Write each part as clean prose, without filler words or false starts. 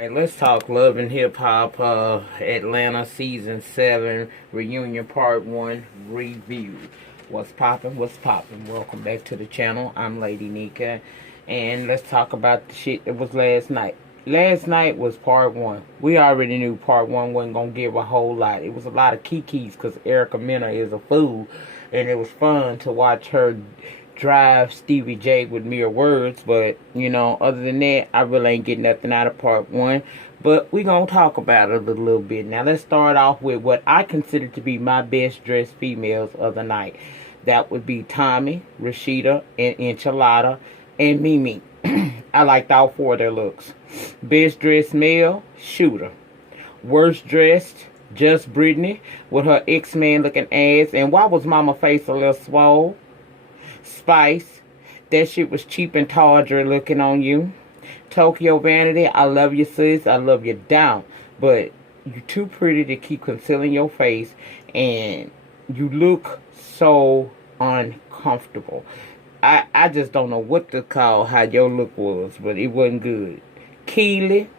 Alright, let's talk Love and Hip Hop Atlanta Season 7 Reunion Part 1 Review. What's poppin'? What's poppin'? Welcome back to the channel. I'm Lady Nika. And let's talk about the shit that was last night. Last night was Part 1. We already knew Part 1 wasn't going to give a whole lot. It was a lot of kikis because Erica Mena is a fool. And it was fun to watch her drive Stevie J with mere words, but other than that, I really ain't getting nothing out of Part 1, but we gonna talk about it a little bit. Now let's start off with what I consider to be my best dressed females of the night. That would be Tommy, Rashida, and Enchilada, and Mimi. I liked all four of their looks. Best dressed male, Shooter. Worst dressed, just Brittany with her X-Man looking ass. And why was mama face a little swole? Spice, that shit was cheap and tawdry looking on you. Tokyo Vanity, I love you, sis. I love you down. But you too pretty to keep concealing your face. And you look so uncomfortable. I just don't know what to call how your look was. But it wasn't good. Keely,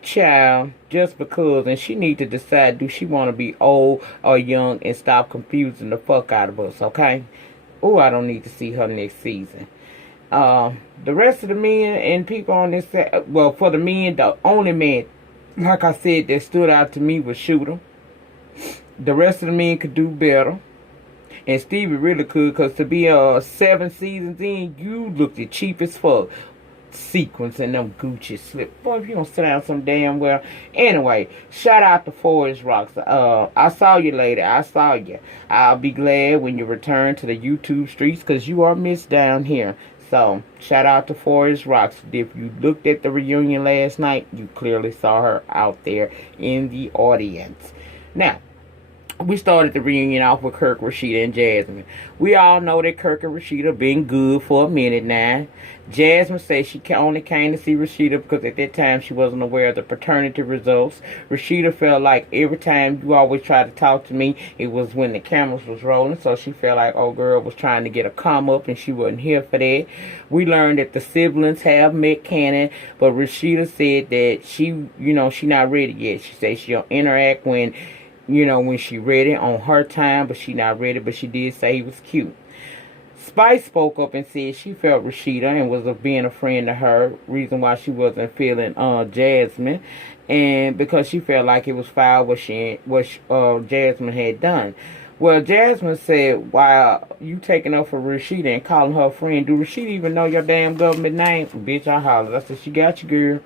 child, just because. And she need to decide, do she want to be old or young, and stop confusing the fuck out of us, okay? Oh, I don't need to see her next season. The rest of the men and people on this set, well, for the men, the only man, like I said, that stood out to me was Shooter. The rest of the men could do better. And Stevie really could, because to be 7 seasons in, you looked the cheap as fuck. Sequins and them Gucci slip. Boy, if you don't sit down some damn well. Anyway, shout out to Forest Rocks. I saw you later. I saw you. I'll be glad when you return to the YouTube streets, because you are missed down here. So, shout out to Forest Rocks. If you looked at the reunion last night, you clearly saw her out there in the audience. Now, we started the reunion off with Kirk, Rashida, and Jasmine. We all know that Kirk and Rashida been good for a minute now. Jasmine says she only came to see Rashida because at that time she wasn't aware of the paternity results. Rashida felt like every time you always tried to talk to me, it was when the cameras was rolling. So she felt like old girl was trying to get a come up and she wasn't here for that. We learned that the siblings have met canon, but Rashida said that she not ready yet. She said she'll interact when she ready on her time, but she not ready, but she did say he was cute. Spice spoke up and said she felt Rashida and was being a friend to her, reason why she wasn't feeling Jasmine, and because she felt like it was foul what Jasmine had done. Well, Jasmine said, "Why you taking up for Rashida and calling her a friend? Do Rashida even know your damn government name?" Bitch, I hollered. I said, "She got you, girl."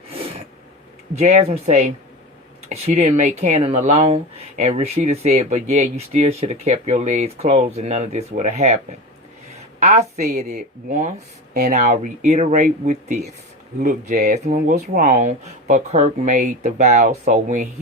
Jasmine say she didn't make canon alone, and Rashida said, "But yeah, you still should have kept your legs closed and none of this would have happened." I said it once, and I'll reiterate with this. Look, Jasmine was wrong, but Kirk made the vow. So when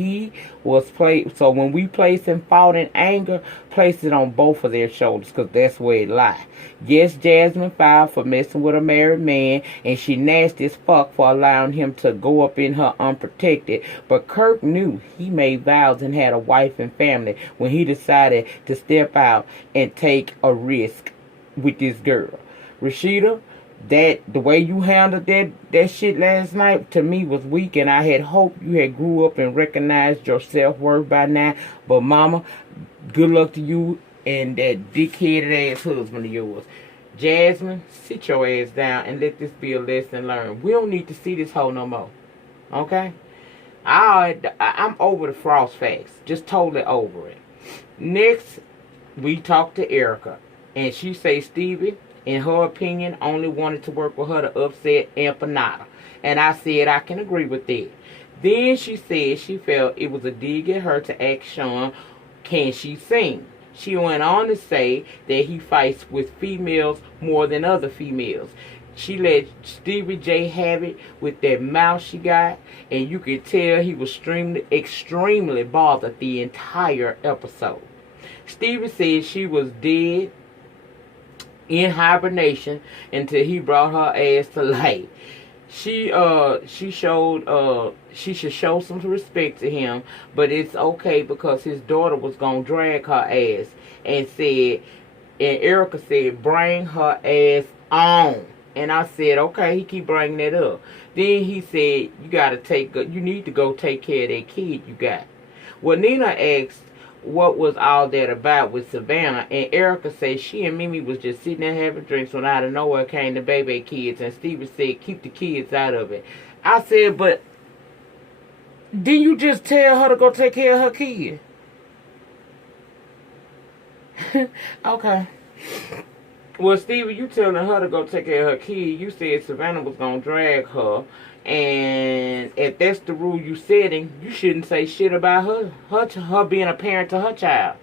we placed in fault and anger, place it on both of their shoulders, because that's where it lies. Yes, Jasmine filed for messing with a married man, and she nasty as fuck for allowing him to go up in her unprotected. But Kirk knew he made vows and had a wife and family when he decided to step out and take a risk with this girl. Rashida, the way you handled that shit last night to me was weak, and I had hoped you had grew up and recognized your self-worth by now. But mama, good luck to you and that dick-headed ass husband of yours. Jasmine, sit your ass down and let this be a lesson learned. We don't need to see this hoe no more. Okay? I'm over the Frost facts. Just totally over it. Next, we talked to Erica. And she say Stevie, in her opinion, only wanted to work with her to upset Empanada. And I said I can agree with that. Then she said she felt it was a dig at her to ask Sean, can she sing? She went on to say that he fights with females more than other females. She let Stevie J have it with that mouth she got, and you could tell he was extremely bothered the entire episode. Stevie said she was dead in hibernation until he brought her ass to light. She should show some respect to him, but it's okay because his daughter was gonna drag her ass, and Erica said, bring her ass on. And I said, okay, he keep bringing it up. Then he said, you need to go take care of that kid you got. Well, Nina asked what was all that about with Savannah, and Erica said she and Mimi was just sitting there having drinks when out of nowhere came the baby kids, and Stevie said, keep the kids out of it. I said, but didn't you just tell her to go take care of her kid? Okay. Well, Stevie, you telling her to go take care of her kid. You said Savannah was going to drag her. And if that's the rule you setting, you shouldn't say shit about her being a parent to her child.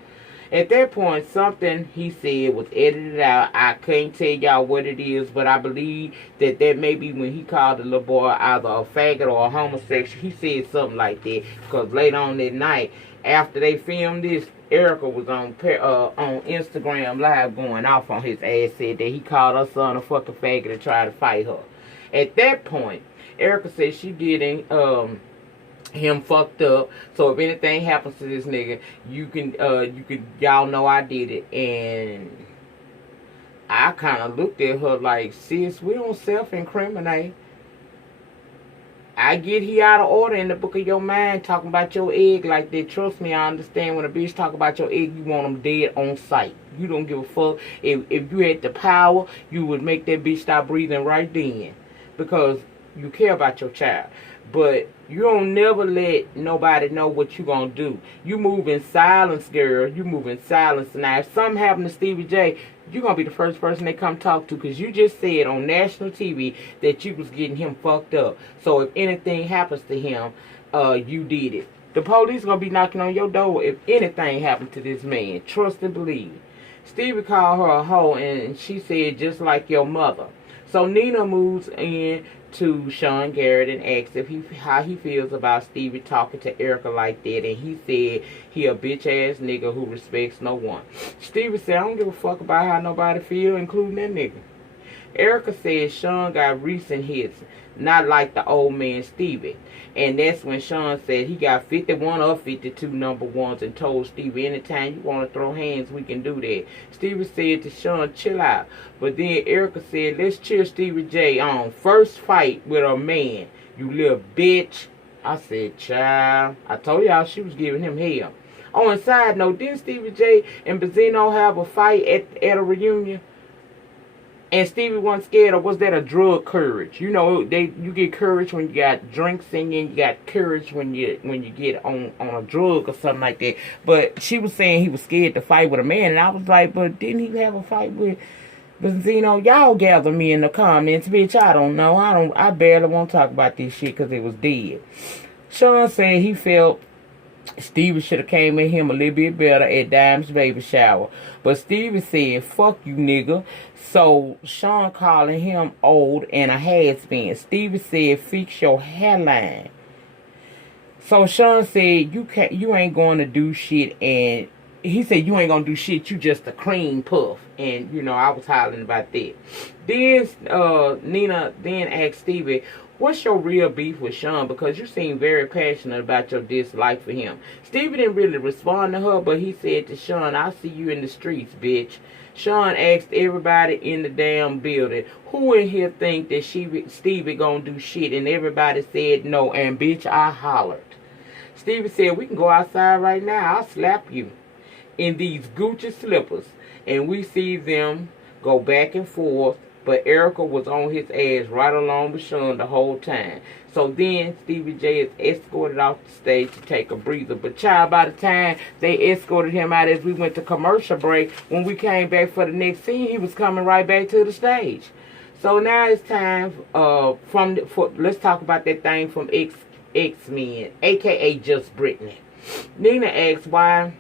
At that point, something he said was edited out. I can't tell y'all what it is, but I believe that may be when he called the little boy either a faggot or a homosexual. He said something like that. Because later on that night, after they filmed this, Erica was on Instagram Live going off on his ass, said that he called her son a fucking faggot and tried to fight her. At that point, Erica said she did him fucked up. So if anything happens to this nigga, y'all know I did it. And I kind of looked at her like, sis, we don't self-incriminate. I get he out of order in the book of your mind talking about your egg like that. Trust me, I understand when a bitch talk about your egg, you want them dead on sight. You don't give a fuck. If you had the power, you would make that bitch stop breathing right then. Because you care about your child. But you don't never let nobody know what you gonna do. You move in silence, girl. You move in silence. Now, if something happened to Stevie J, you're gonna be the first person they come talk to, because you just said on national TV that you was getting him fucked up. So if anything happens to him, you did it. The police gonna be knocking on your door if anything happened to this man. Trust and believe. Stevie called her a hoe, and she said, just like your mother. So Nina moves in to Sean Garrett and asks how he feels about Stevie talking to Erica like that, and he said he a bitch ass nigga who respects no one. Stevie said, I don't give a fuck about how nobody feel, including that nigga. Erica said Sean got recent hits, not like the old man Stevie. And that's when Sean said he got 51 or 52 number ones and told Stevie, anytime you want to throw hands, we can do that. Stevie said to Sean, chill out. But then Erica said, let's cheer Stevie J on. First fight with a man, you little bitch. I said, child. I told y'all she was giving him hell. On a side note, didn't Stevie J and Benzino have a fight at a reunion? And Stevie wasn't scared, or was that a drug courage? You know, you get courage when you got drinks in you, and you got courage when you get on a drug or something like that. But she was saying he was scared to fight with a man, and I was like, but didn't he have a fight with Benzino? Y'all gather me in the comments, bitch. I don't know. I barely want to talk about this shit because it was dead. Sean said he felt Stevie should have came at him a little bit better at Dime's baby shower. But Stevie said, fuck you, nigga. So Sean calling him old and a has-been. Stevie said, fix your hairline. So Sean said, you ain't going to do shit. And he said, you ain't going to do shit. You just a cream puff. And, you know, I was hollering about that. Then Nina then asked Stevie, what's your real beef with Sean? Because you seem very passionate about your dislike for him. Stevie didn't really respond to her, but he said to Sean, I'll see you in the streets, bitch. Sean asked everybody in the damn building, who in here think that Stevie gonna do shit? And everybody said no, and bitch, I hollered. Stevie said, we can go outside right now. I'll slap you in these Gucci slippers. And we see them go back and forth. But Erica was on his ass right along with Sean the whole time. So then Stevie J is escorted off the stage to take a breather. But child, by the time they escorted him out as we went to commercial break, when we came back for the next scene, he was coming right back to the stage. So now it's time let's talk about that thing from X-Men, a.k.a. Just Britney. Nina asked why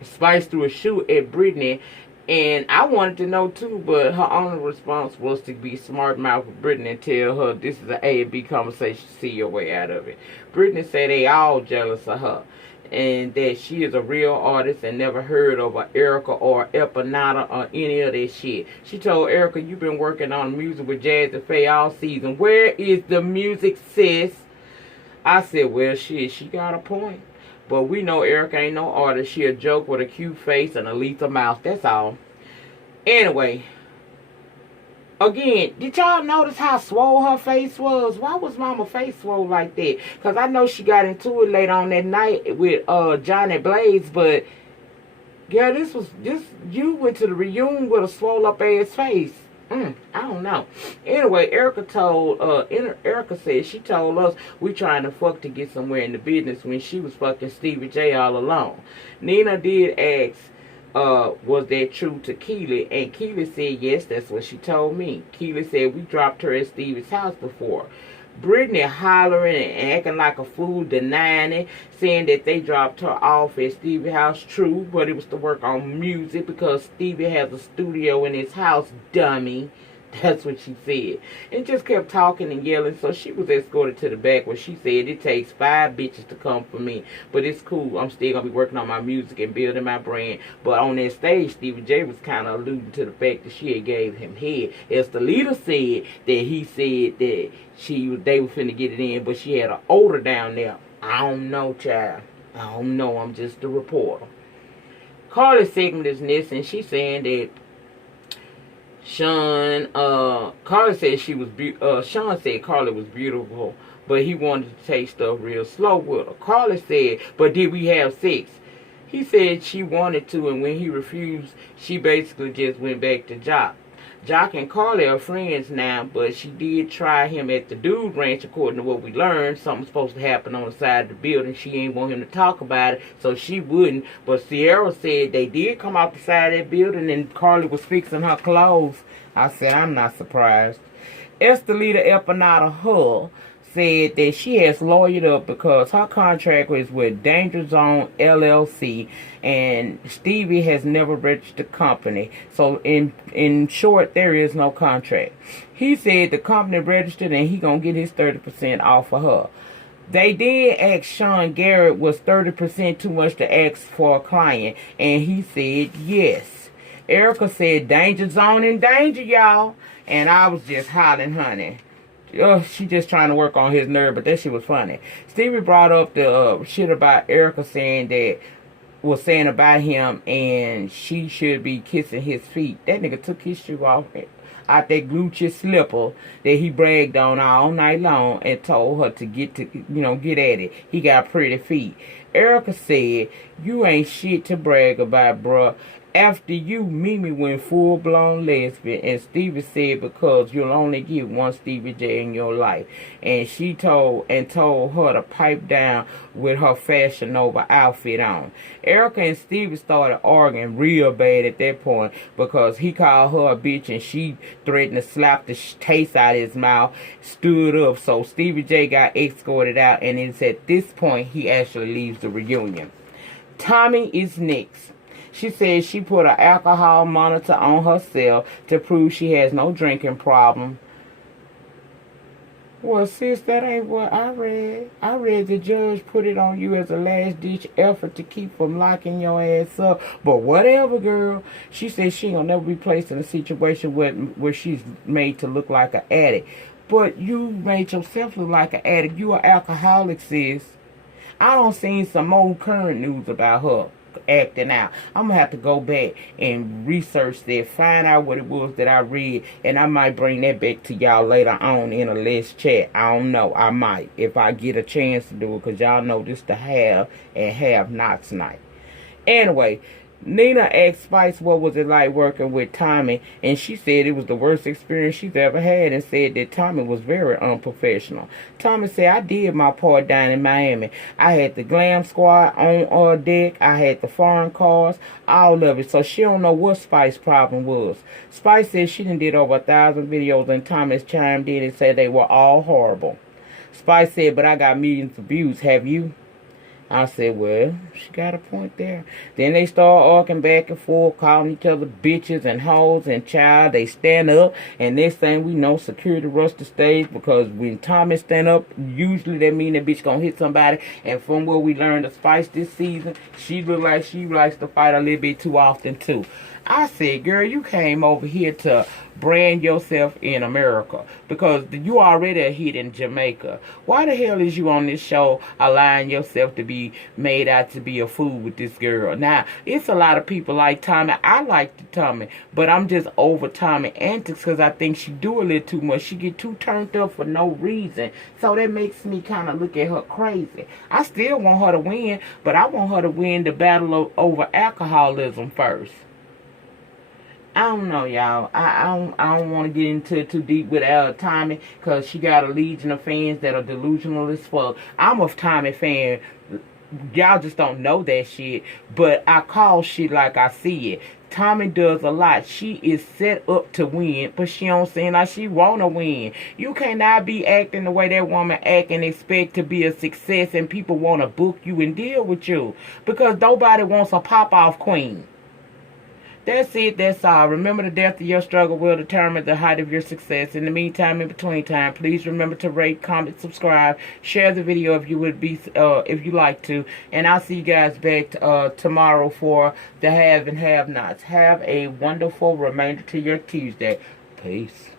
Spice threw a shoe at Britney. And I wanted to know too, but her only response was to be smart mouth with Britney and tell her this is an A and B conversation, see your way out of it. Britney said they all jealous of her, and that she is a real artist and never heard of a Erica or Empanada or any of that shit. She told Erica, you've been working on music with Jazz and Faye all season. Where is the music, sis? I said, well, shit, she got a point. But we know Erica ain't no artist. She a joke with a cute face and a lethal mouth. That's all. Anyway, Again, did y'all notice how swole her face was? Why was Mama face swole like that? Because I know she got into it later on that night with Johnny Blaze, but yeah, you went to the reunion with a swole up ass face. I don't know. Anyway, Erica said she told us we trying to fuck to get somewhere in the business when she was fucking Stevie J all alone. Nina did ask, was that true to Keely? And Keely said yes, that's what she told me. Keely said we dropped her at Stevie's house before. Brittany hollering and acting like a fool, denying it, saying that they dropped her off at Stevie's house. True, but it was to work on music because Stevie has a studio in his house, dummy. That's what she said. And just kept talking and yelling, so she was escorted to the back where she said it takes 5 bitches to come for me. But it's cool. I'm still going to be working on my music and building my brand. But on that stage, Stevie J was kind of alluding to the fact that she had gave him head. As the leader said that he said that they were finna get it in, but she had an odor down there. I don't know, child. I don't know. I'm just a reporter. Carly's segment is this, and she's saying that Carly said Sean said Carly was beautiful, but he wanted to take stuff real slow with her. Carly said, but did we have sex? He said she wanted to, and when he refused, she basically just went back to Jock. Jock and Carly are friends now, but she did try him at the dude ranch, according to what we learned. Something supposed to happen on the side of the building. She ain't want him to talk about it, so she wouldn't. But Sierra said they did come out the side of that building, and Carly was fixing her clothes. I said, I'm not surprised. Estelita Empanada Hull said that she has lawyered up because her contract was with Danger Zone LLC, and Stevie has never registered the company. So in short, there is no contract. He said the company registered and he gonna get his 30% off of her. They did ask Sean Garrett, was 30% too much to ask for a client, and he said yes. Erica said Danger Zone in danger, y'all, and I was just hollering, honey. She just trying to work on his nerve, but that shit was funny. Stevie brought up the shit about Erica saying about him, and she should be kissing his feet. That nigga took his shoe off out that Gucci slipper that he bragged on all night long and told her to get at it. He got pretty feet. Erica said, you ain't shit to brag about, bruh. After you, Mimi went full-blown lesbian, and Stevie said because you'll only get one Stevie J in your life. And she told her to pipe down with her Fashion Nova outfit on. Erica and Stevie started arguing real bad at that point because he called her a bitch and she threatened to slap the taste out of his mouth, stood up. So Stevie J got escorted out, and it's at this point he actually leaves the reunion. Tommy is next. She said she put an alcohol monitor on herself to prove she has no drinking problem. Well, sis, that ain't what I read. I read the judge put it on you as a last-ditch effort to keep from locking your ass up. But whatever, girl. She said she ain't gonna never be placed in a situation where she's made to look like an addict. But you made yourself look like an addict. You an alcoholic, sis. I don't seen some more current news about her acting out. I'm gonna have to go back and research that, find out what it was that I read, and I might bring that back to y'all later on in a Let's Chat. I don't know. I might, if I get a chance to do it, because y'all know this the have and have nots night. Anyway, Nina asked Spice what was it like working with Tommy, and she said it was the worst experience she's ever had, and said that Tommy was very unprofessional. Tommy said, I did my part down in Miami. I had the glam squad on deck. I had the foreign cars, all of it. So she don't know what Spice's problem was. Spice said she done did over 1,000 videos, and Thomas chimed in and said they were all horrible. Spice said, but I got millions of views. Have you? I said, well, she got a point there. Then they start arguing back and forth, calling each other bitches and hoes and child. They stand up, and next thing we know, security rushed the stage, because when Thomas stand up, usually that mean that bitch gonna hit somebody. And from what we learned of Spice this season, she look like she likes to fight a little bit too often too. I said, girl, you came over here to brand yourself in America because you already a hit in Jamaica. Why the hell is you on this show allowing yourself to be made out to be a fool with this girl? Now, it's a lot of people like Tommy. I like Tommy, but I'm just over Tommy antics because I think she do a little too much. She get too turned up for no reason. So that makes me kind of look at her crazy. I still want her to win, but I want her to win the battle over alcoholism first. I don't know, y'all. I don't want to get into it too deep with Tommy because she got a legion of fans that are delusional as fuck. I'm a Tommy fan. Y'all just don't know that shit. But I call shit like I see it. Tommy does a lot. She is set up to win, but she don't seem like she want to win. You cannot be acting the way that woman act and expect to be a success and people want to book you and deal with you because nobody wants a pop-off queen. That's it. That's all. Remember, the depth of your struggle will determine the height of your success. In the meantime, in between time, please remember to rate, comment, subscribe, share the video if you would be, if you like to. And I'll see you guys back tomorrow for the have and have-nots. Have a wonderful remainder to your Tuesday. Peace.